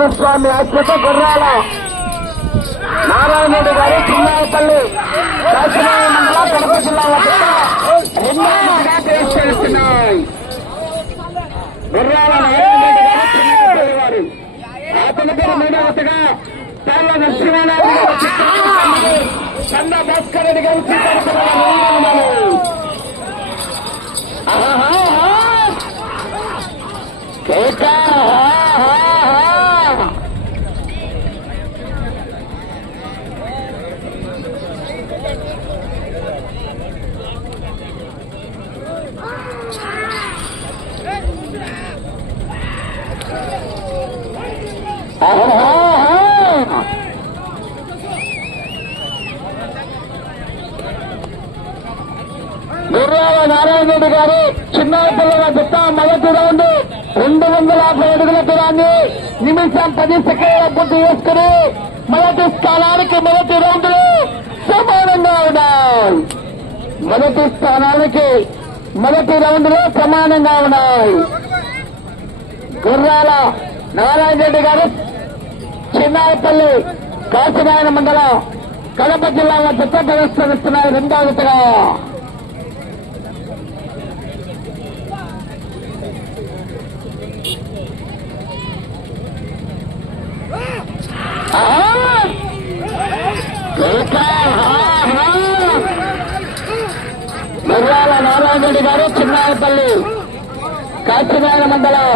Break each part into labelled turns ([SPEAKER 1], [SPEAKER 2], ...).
[SPEAKER 1] వెంకటేశ్వర స్వామి గుర్రాల. నారాయణ గారు చిన్నాయపల్లి కాకినాడ మండలం కడప జిల్లా గుర్రాల నారాయణ రెడ్డి గారు చిన్నాయపల్లి వారు. అతని పేరు తాళ్ళ నరసింహారావు గారు చంద భాస్కర్ రెడ్డి గారు ఆహా రెడ్డి గారు చిన్న పిల్లల గుట్ట మొదటి రౌండ్ రెండు వందల యాభై అడుగుల దూరాన్ని నిమిషం పది సెకండ్ల పూర్తి చేసుకుని మొదటి స్థానానికి మొదటి రౌండ్లు సమానంగా ఉన్నాయి. మొదటి స్థానానికి మొదటి రౌండ్లో సమానంగా ఉన్నాయి. గుర్రాల నారాయణ రెడ్డి గారు చిన్నారపల్లి కాశీనారాయణ మండలం కడప జిల్లాలో చిత్త ప్రదర్శనిస్తున్నాయి రెండో విధంగా ముర్రాల నారాయణ రెడ్డి గారు చిన్నాయపల్లి కాచినాయన మండలం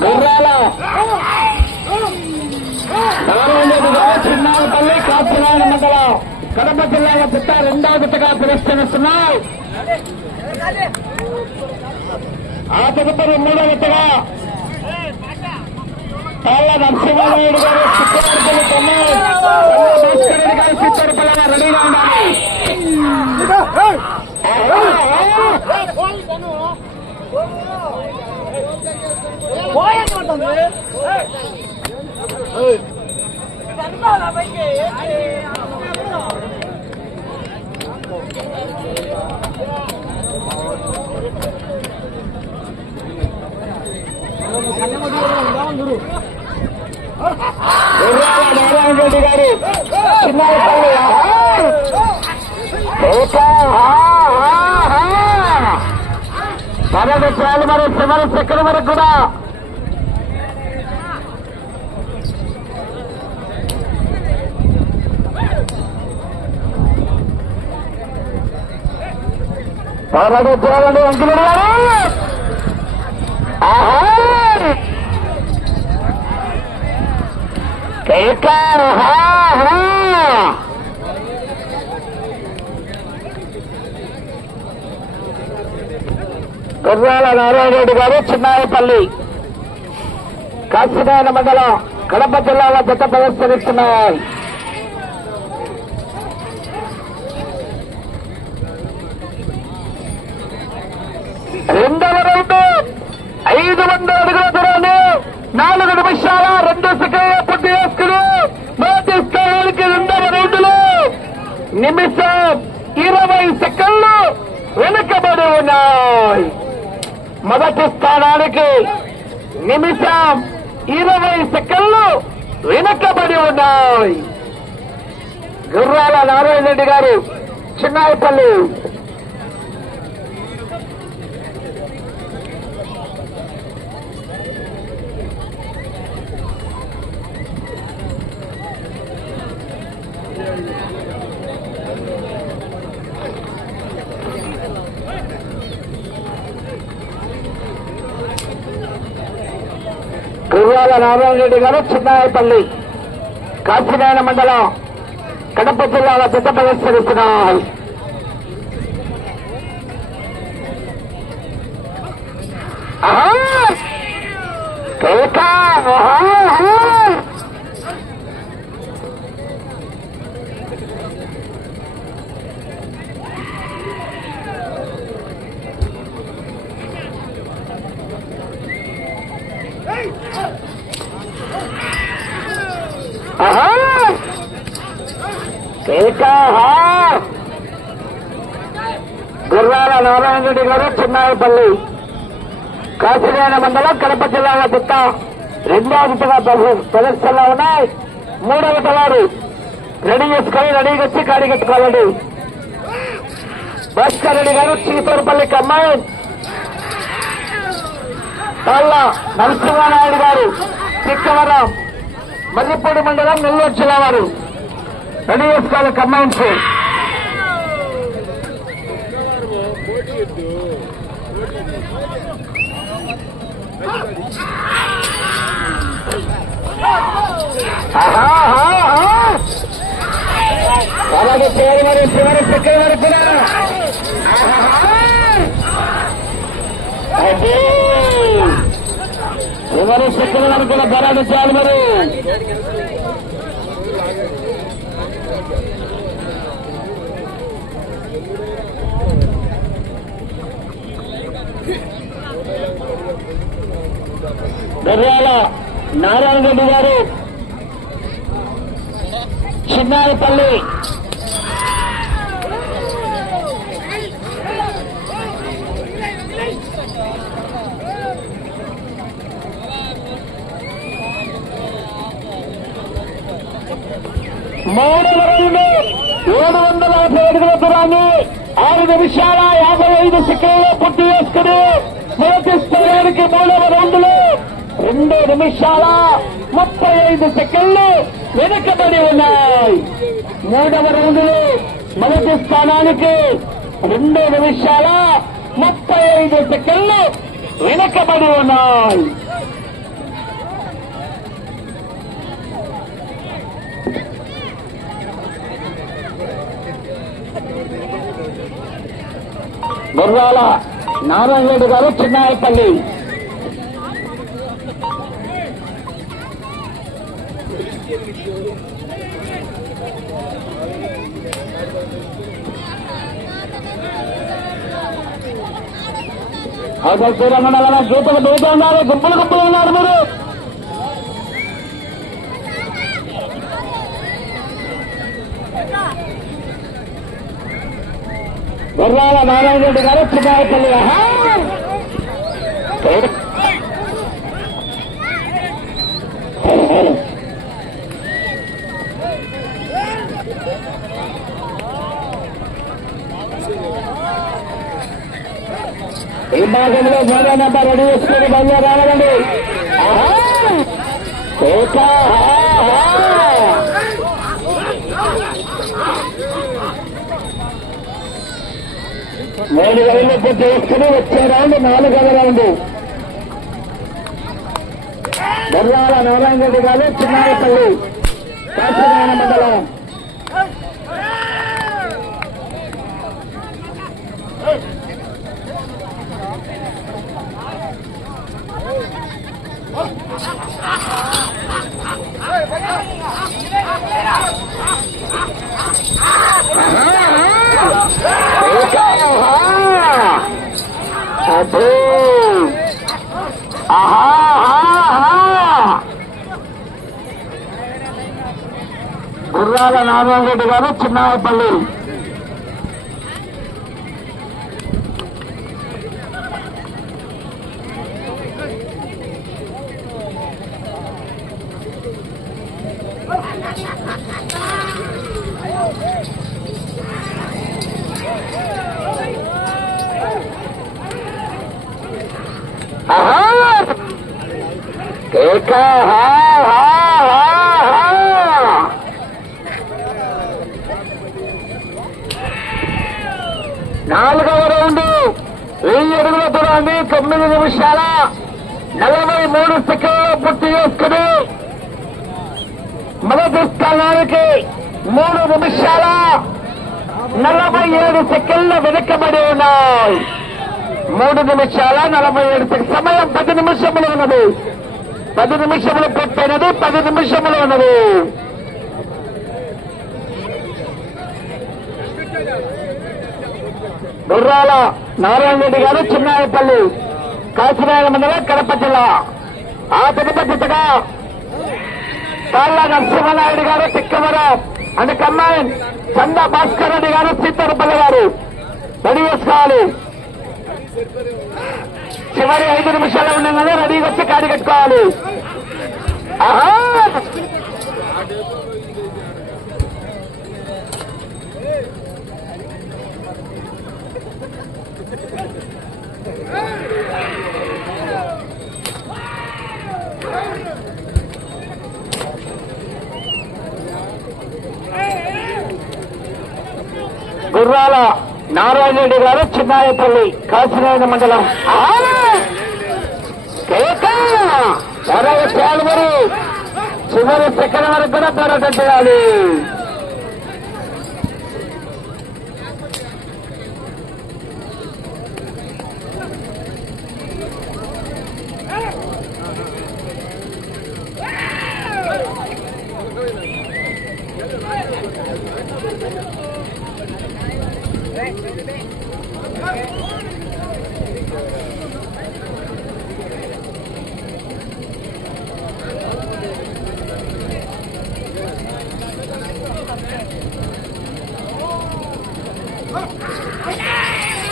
[SPEAKER 1] గుర్రాల నారాయణ గారు చిన్నారపల్లి మండలం కడప జిల్లాలో పుట్ట రెండవ విత్తగా పురస్కరిస్తున్నాయి. ఆ తదుపరి మూడవ విత్తగా తాళ్ళ నరసింహారాయుడు గారు చిత్తూరుపల్లి తొమ్మిది. భాస్కర్ రెడ్డి గారు చిత్తూరుపల్లి రెడీగా ఉండాలి గుర్రాల రెడ్డి గారు చిన్నారపల్లి పదవి ప్రాణి మరి చివరి సెకండ్ వరకు కూడా గారు గుర్రాల నారాయణ రెడ్డి గారు చిన్నాయపల్లి. కాశీనారాయణ మండలం కడప జిల్లాలో జత ప్రదర్శనిస్తున్నాయి. రెండవ రౌండ్ ఐదు వందల అడుగుల దూరాన్ని నాలుగు నిమిషాల రెండు సెకండ్ల పూర్తి చేసుకుని మొదటి స్థానానికి రెండవ రౌండ్లో నిమిషం ఇరవై సెకండ్లు వెనుకబడి ఉన్నాయి. మొదటి స్థానానికి నిమిషం ఇరవై సెకండ్లు వెనుకబడి ఉన్నాయి. గుర్రాల నారాయణ రెడ్డి గారు చిన్నాయపల్లి. గుర్రాల నారాయణ రెడ్డి గారు చిన్నాయపల్లి కాశీనాయన మండలం కడప జిల్లాలో పెద్ద ప్రదర్శనిస్తున్నారు ఆహా! కేక! ఆహా! గుర్రాల నారాయణ రెడ్డి గారు చిన్నాయపల్లి కాశీనారాయణ మండలం కడప జిల్లా గుత్త రెండో విధంగా ప్రదర్శనలో ఉన్నాయి. మూడవ తలారు రెడీ చేసుకొని రెడీగా వచ్చి కాడి కట్టుకోవాలండి. భాస్కర్ రెడ్డి గారు చీతూరుపల్లికి కమ్మాయి. తాళ్ళ నరసింహానాయుడు గారు చిక్కవరం మర్రిపూడి మండలం నెల్లూరు జిల్లా వారు. రెడీ చేసుకోవాలి కమ్మాయిన్స్ అలాగే చివరి మరి చివరి చిక్కల వరకు చివరి చిక్కల వరకు బరాడు చేయాలి మరి దర్యాల నారాయణ రెడ్డి గారు చిన్నారపల్లి మూడవ రౌండ్ ఏడు వందల యాభై అడుగుల దూరాన్ని ఆరు నిమిషాల యాభై ఐదు సెకండ్లో పూర్తి చేసుకుని మొదటి స్థానానికి మూడవ రౌండ్లో రెండు నిమిషాల ముప్పై ఐదు సెకండ్లు వెనుకబడి ఉన్నాయి. మూడవ రౌండ్లో మొదటి స్థానానికి రెండు నిమిషాల ముప్పై ఐదు సెకండ్లు వెనుకబడి ఉన్నాయి. బుర్రాల నారాయణ రెడ్డి గారు చిన్నాయపల్లి. అసలు చూడమన్నా గీతలు బయట ఉన్నారు గుంపులు గుంపులు ఉన్నారు మీరు. గుర్రాల నారాయణ రెడ్డి గారు చిన్నాయపల్లి ఆహా! ఈ భాగంలో మూడో రెడీ చేసుకుని బయలుదేరి రావాలండి. మూడు గదులు పూర్తి చేసుకుని వచ్చే రౌండ్ నాలుగు రౌండ్. బొర్రాల నారాయణ గారు చిన్నారపల్లి కాశీనారాయణ మండలం అబ్బో! ఆహా! ఆహా! గుర్రాల నారాయణ రెడ్డి గారు చిన్నారపల్లి ఆహా! కేక! హా! హా! హా! హా! నాలుగవ రౌండ్ వెయ్యి అడుగుల దూరాన్ని తొమ్మిది నిమిషాల నలభై మూడు సెకండ్లు పూర్తి చేసుకుని మొదటి స్థానానికి మూడు నిమిషాల నలభై ఏడు సెకండ్ల వెనుకబడి ఉన్నాయి మూడు నిమిషాల నలభై ఏడు సెకండ్ సమయం పది నిమిషములు ఉన్నది పది నిమిషములు పూర్తయినది పది నిమిషములు ఉన్నది గుర్రాల నారాయణ రెడ్డి గారు చిన్నాయపల్లి కాశీనారాయణ మండలం కడప జిల్లా. ఆ తిరుపతిగా తాళ్ళ నరసింహనాయుడు గారు తిక్కవరం అండ్ కమ్మాయిన్ చంద భాస్కర్ రెడ్డి గారు సీతారపల్లి గారు రెడీ చేసుకోవాలి చివరి ఐదు నిమిషాలు కదా రెడీగా వచ్చి కాడి కట్టుకోవాలి. గుర్రాల నారాయణ రెడ్డి గారు చిన్నాయపల్లి కాసినాయన మండలం. ఆహా! కేక! చివరి సెకండ్ వరకు కూడా పోరాటం చేయాలి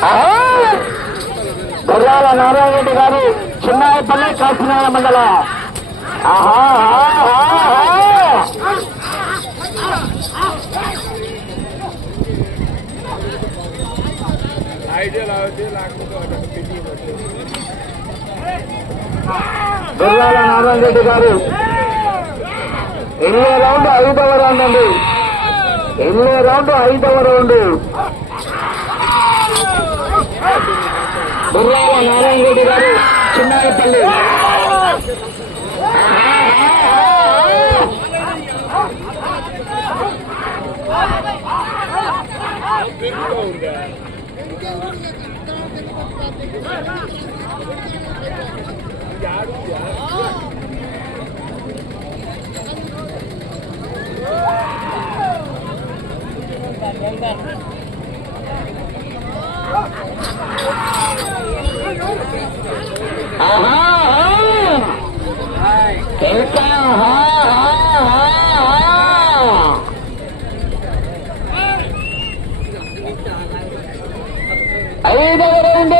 [SPEAKER 1] ఆహా! గుర్రాల నారాయణ రెడ్డి గారు చిన్నాయపల్లి కాశీనారాయణ మండల. ఆహా ఆహా, నారాయణ రెడ్డి గారు. ఎన్నో రౌండ్ ఐదవ రౌండ్ అండి. ఎన్నో రౌండ్ ఐదవ రౌండ్. గుర్రాల నారాయణ రెడ్డి గారు చిన్నాయపల్లి ఆహా ఇంకా ఆహా, ఆహా, ఆహా. ఐదవ రౌండ్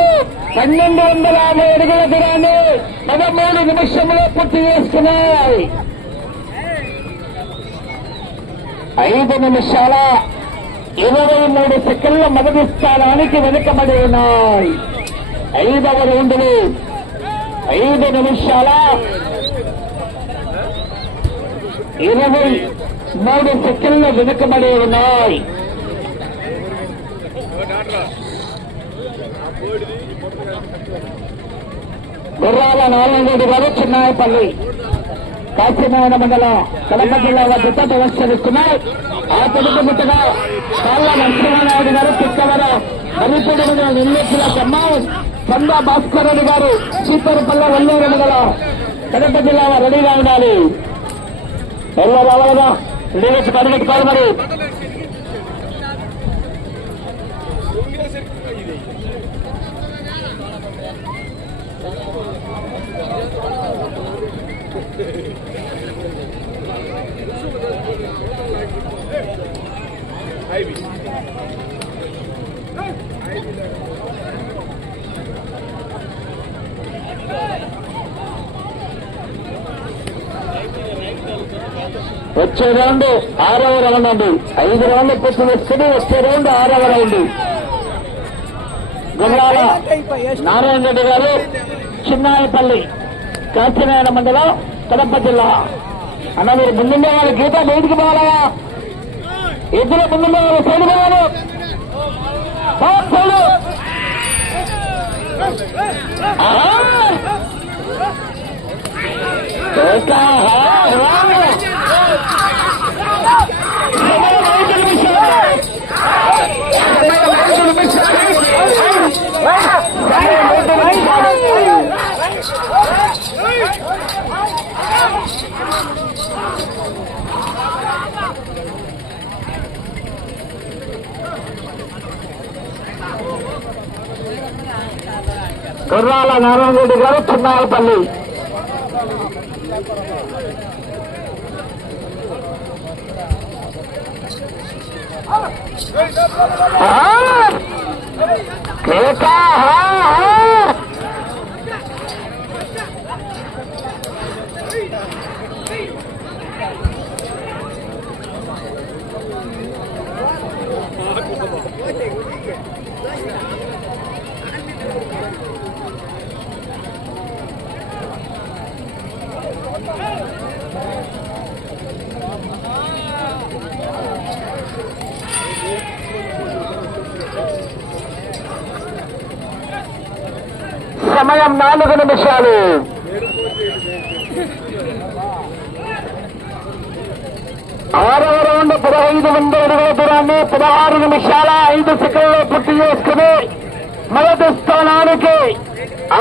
[SPEAKER 1] పన్నెండు వందల యాభై అడుగుల దూరాన్ని పదమూడు నిమిషంలో పూర్తి చేస్తున్నాయి. ఐదు నిమిషాల ఇరవై మూడు సెకండ్ల మొదటి స్థానానికి వెనుకబడి ఉన్నాయి. ఐదవ రౌండ్లు ఐదు నిమిషాల ఇరవై మూడు సెకండ్లు వెనుకబడి ఉన్నాయి. గుర్రాల నారాయణరెడ్డి గారు చిన్నాయపల్లి కాశీనారాయణ మండలం కడప జిల్లా వద్ద ప్రదర్శనిస్తున్నాయి ఆ తెలుగు ముట్టగా కాళ్ళ నరసింహారాయుడు గారు పిక్కవర మణిపూడి నిర్మించిన నిన్నెత్తుల కమ్మాయి భాస్కర్ రెడ్డి గారు చీతరపల్ల వల్లూరు గల కడప జిల్లా రెడీగా ఉండాలి ఎల్లో రావాలగా రెడీ వచ్చి కనిపెట్టుకోవాలి మరి
[SPEAKER 2] Thank you.
[SPEAKER 1] వచ్చే రౌండ్ ఆరవ రౌండ్ అండి. ఐదు రౌండ్లు పూర్తి చేసుకుని వచ్చే రౌండ్ ఆరవ రౌండ్. గుర్రాల నారాయణ రెడ్డి గారు చిన్నాయపల్లి కాంతినారాయణ మండలం కడప జిల్లా. అన్న మీరు ముందుండే వాళ్ళ గీత బయటికి పోవాలా ఇద్దరు ముందుండే వాళ్ళు సైడ్ పోవాలి కుర్రాల నారాయణరెడ్డి గారు చిన్నాయపల్లి కేకా కేక సమయం నాలుగు నిమిషాలు. ఆరవ రౌండ్ పదహైదు వంద అడుగుల దూరాన్ని పదహారు నిమిషాల ఐదు సెకండ్లు పూర్తి చేసుకుని మొదటి స్థానానికి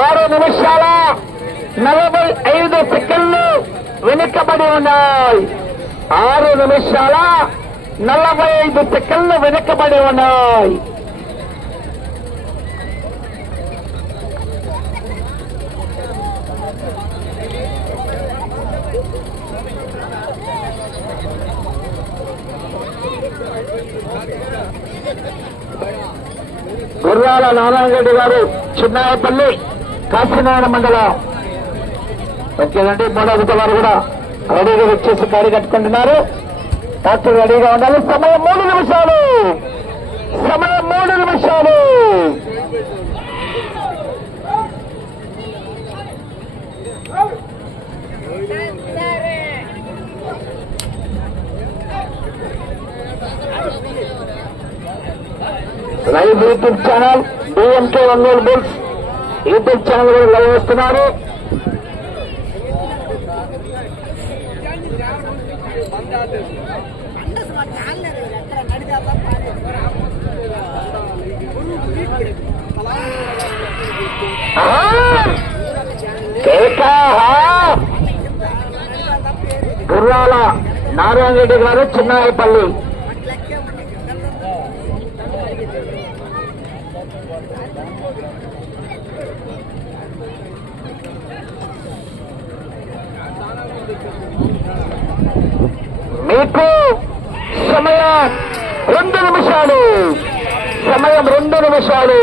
[SPEAKER 1] ఆరు నిమిషాల నలభై ఐదు సెకండ్లు వెనుకబడి ఉన్నాయి. ఆరు నిమిషాల నలభై ఐదు సెకండ్లు వెనుకబడి ఉన్నాయి. గుర్రాల నారాయణరెడ్డి గారు చిన్నాయపల్లి కాశీనారాయణ మండలం. ఓకేనండి మూడవ వారు కూడా రెడీగా వచ్చేసి గాడి కట్టుకుంటున్నారు. డాక్టర్ రెడీగా ఉండాలి. సమయం మూడు నిమిషాలు. సమయం మూడు నిమిషాలు. Live YouTube channel DMK Ongole bulls. YouTube channel కూడా లైవ్ వస్తున్నారు. గుర్రాల నారాయణ రెడ్డి గారు చిన్నాయపల్లి. మీకు సమయం రెండు నిమిషాలు. సమయం రెండు నిమిషాలు.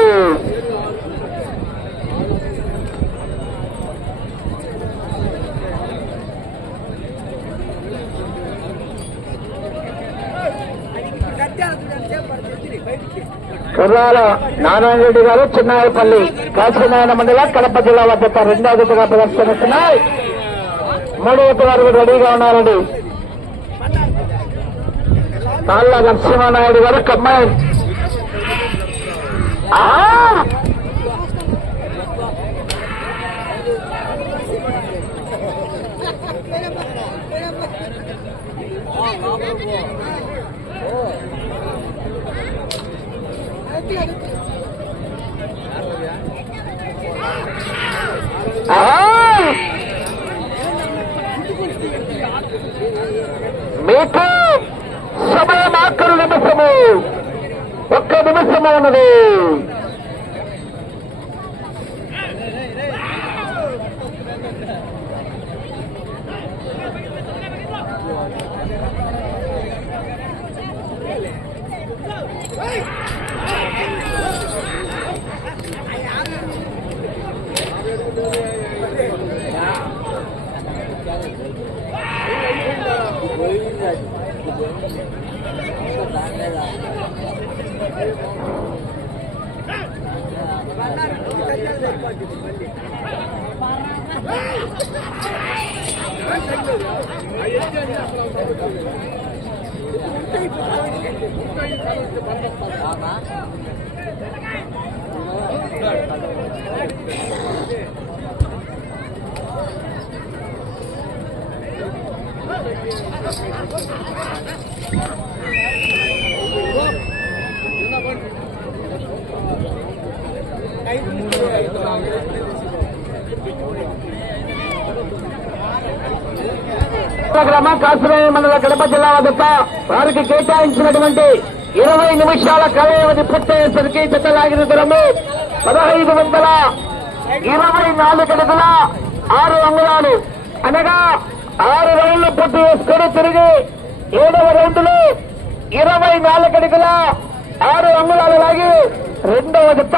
[SPEAKER 1] కుర్రాల నారాయణ రెడ్డి గారు చిన్నాయపల్లి కాశీనారాయణ మండలం కడప జిల్లా వద్ద రెండో జతగా ప్రదర్శనిస్తున్నాయి మూడవ జత వారు రెడీగా ఉన్నారండి. తాళ్ళ నరసింహనాయుడు గారు కమ్మాయి ఆహా! ఆహా! número గ్రామ కాసురాయ మండల కడప జిల్లా వద్ద వారికి కేటాయించినటువంటి ఇరవై నిమిషాల కాలావధి పూర్తయ్యేసరికి జతలాగిన దూరము పదహైదు వందల ఇరవై నాలుగు అడుగుల ఆరు అంగుళాలు. అనగా ఆరు రౌండ్లు పూర్తి చేసుకుని తిరిగి ఏడవ రౌండ్లు ఇరవై నాలుగు అడుగుల ఆరు అంగుళాలు లాగి రెండవ జత